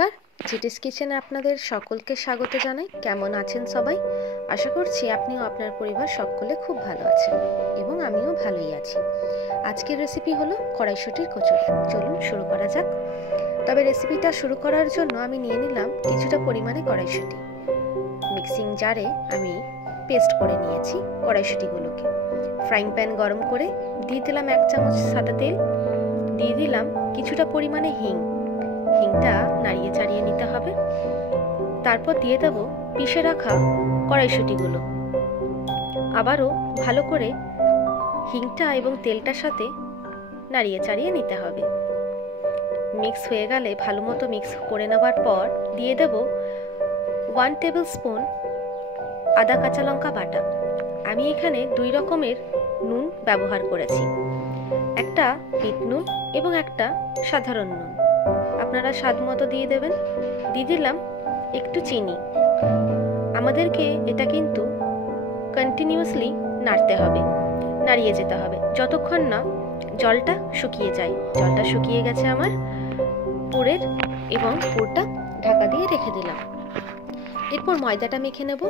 নমস্কার, জিটিস কিচেনে আপনাদের সকলকে স্বাগত জানাই। কেমন আছেন সবাই? আশা করছি আপনিও আপনার পরিবার সকলে খুব ভালো আছেন এবং আমিও ভালোই আছি। আজকের রেসিপি হলো কড়াইশুঁটির কচুরি। চলুন শুরু করা যাক। তবে রেসিপিটা শুরু করার জন্য আমি নিয়ে নিলাম কিছুটা পরিমাণে কড়াইশুঁটি। মিক্সিং জারে আমি পেস্ট করে নিয়েছি কড়াইশুঁটিগুলোকে। ফ্রাইং প্যান গরম করে দিয়ে দিলাম 1 চামচ সাদা তেল, দিয়ে দিলাম কিছুটা পরিমাণে হিংটা নাড়িয়ে চাড়িয়ে নিতে হবে। তারপর দিয়ে দেব পিষে রাখা কড়াইশুঁটিগুলো। আবারও ভালো করে হিংটা এবং তেলটার সাথে নাড়িয়ে চাড়িয়ে নিতে হবে। মিক্স হয়ে গেলে ভালো মতো মিক্স করে নেওয়ার পর দিয়ে দেব 1 টেবিল স্পুন আদা কাঁচা লঙ্কা বাটা। আমি এখানে 2 রকমের নুন ব্যবহার করেছি, একটা বিট নুন এবং একটা সাধারণ নুন। আপনারা স্বাদ মতো দিয়ে দেবেন। দিয়ে দিলাম একটু চিনি। আমাদেরকে এটা কিন্তু কন্টিনিউয়াসলি নাড়তে হবে, নাড়িয়ে যেতে হবে যতক্ষণ না জলটা শুকিয়ে যায়। জলটা শুকিয়ে গেছে আমার পুরের, এবং পুরটা ঢাকা দিয়ে রেখে দিলাম। এরপর ময়দাটা মেখে নেব।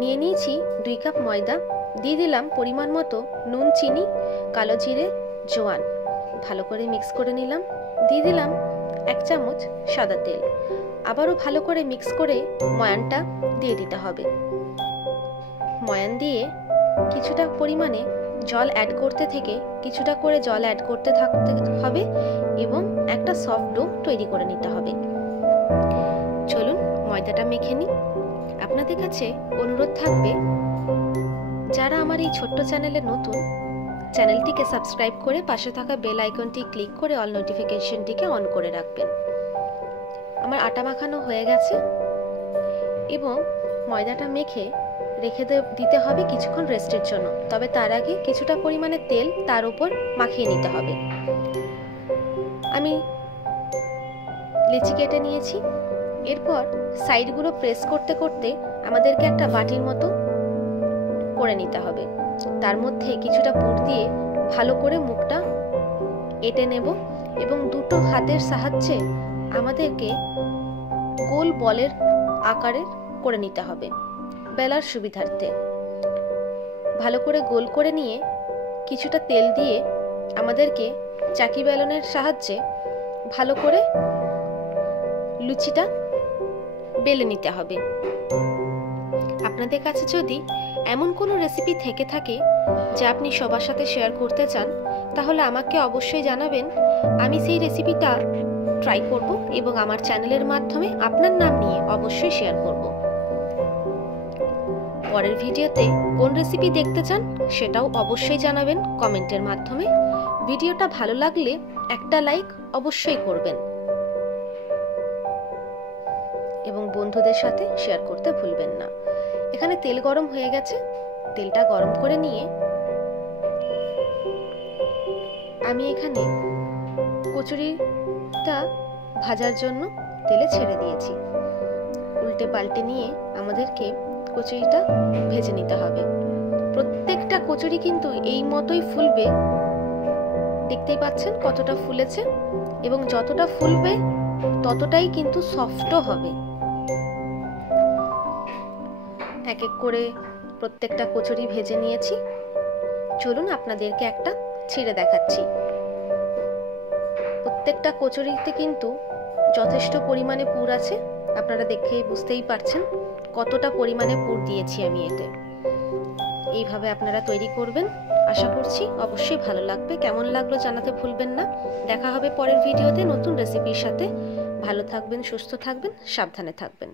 নিয়ে নিয়েছি 2 কাপ ময়দা। দিয়ে দিলাম পরিমাণ মতো নুন, চিনি, কালো জিরে, জোয়ান। ভালো করে মিক্স করে নিলাম। দিয়ে দিলাম 1 চামচ সাদা তেল। আবারও ভালো করে মিক্স করে ময়ানটা দিয়ে দিতে হবে। ময়ান দিয়ে কিছুটা পরিমাণে জল অ্যাড করতে থেকে কিছুটা করে জল অ্যাড করতে থাকতে হবে এবং একটা সফট ডো তৈরি করে নিতে হবে। চলুন ময়দাটা মেখে নিই। আপনাদের কাছে অনুরোধ থাকবে, যারা আমার এই ছোট্ট চ্যানেলে নতুন, চ্যানেলটিকে সাবস্ক্রাইব করে পাশে থাকা বেল আইকনটি ক্লিক করে অল নোটিফিকেশনটিকে অন করে রাখবেন। আমার আটা মাখানো হয়ে গেছে এবং ময়দাটা মেখে রেখে দিতে হবে কিছুক্ষণ রেস্টের জন্য। তবে তার আগে কিছুটা পরিমাণে তেল তার উপর মাখিয়ে নিতে হবে। আমি লিচি কেটে নিয়েছি। এরপর সাইডগুলো প্রেস করতে করতে আমাদেরকে একটা বাটির মতো করে নিতে হবে। তার মধ্যে কিছুটা পুর দিয়ে ভালো করে মুখটা এঁটে নেব এবং দুটো হাতের সাহায্যে আমাদেরকে গোল বলের আকারের করে নিতে হবে বেলার সুবিধার্থে। ভালো করে গোল করে নিয়ে কিছুটা তেল দিয়ে আমাদেরকে চাকি বেলনের সাহায্যে ভালো করে লুচিটা বেলে নিতে হবে। আপনাদের কাছে যদি এমন কোনো রেসিপি থেকে থাকে যা আপনি সবার সাথে শেয়ার করতে চান, তাহলে আমাকে অবশ্যই জানাবেন। আমি সেই রেসিপিটা ট্রাই করব এবং আমার চ্যানেলের মাধ্যমে আপনার নাম নিয়ে অবশ্যই শেয়ার করব। পরের ভিডিওতে কোন রেসিপি দেখতে চান সেটাও অবশ্যই জানাবেন কমেন্টের মাধ্যমে। ভিডিওটা ভালো লাগলে একটা লাইক অবশ্যই করবেন এবং বন্ধুদের সাথে শেয়ার করতে ভুলবেন না। এখানে তেল গরম হয়ে গেছে। তেলটা গরম করে নিয়ে আমি এখানে কচুরিটা ভাজার জন্য তেলে ছেড়ে দিয়েছি। উল্টে পাল্টে নিয়ে আমাদেরকে কচুরিটা ভেজে নিতে হবে। প্রত্যেকটা কচুরি কিন্তু এই মতোই ফুলবে। দেখতেই পাচ্ছেন কতটা ফুলেছে, এবং যতটা ফুলবে ততটাই কিন্তু সফটও হবে। এক এক করে প্রত্যেকটা কচুরি ভেজে নিয়েছি। চলুন আপনাদেরকে একটা ছিঁড়ে দেখাচ্ছি। প্রত্যেকটা কচুরিতে কিন্তু যথেষ্ট পরিমাণে পুর আছে। আপনারা দেখেই বুঝতেই পারছেন কতটা পরিমাণে পুর দিয়েছি আমি এতে। এইভাবে আপনারা তৈরি করবেন। আশা করছি অবশ্যই ভালো লাগবে। কেমন লাগলো জানাতে ভুলবেন না। দেখা হবে পরের ভিডিওতে নতুন রেসিপির সাথে। ভালো থাকবেন, সুস্থ থাকবেন, সাবধানে থাকবেন।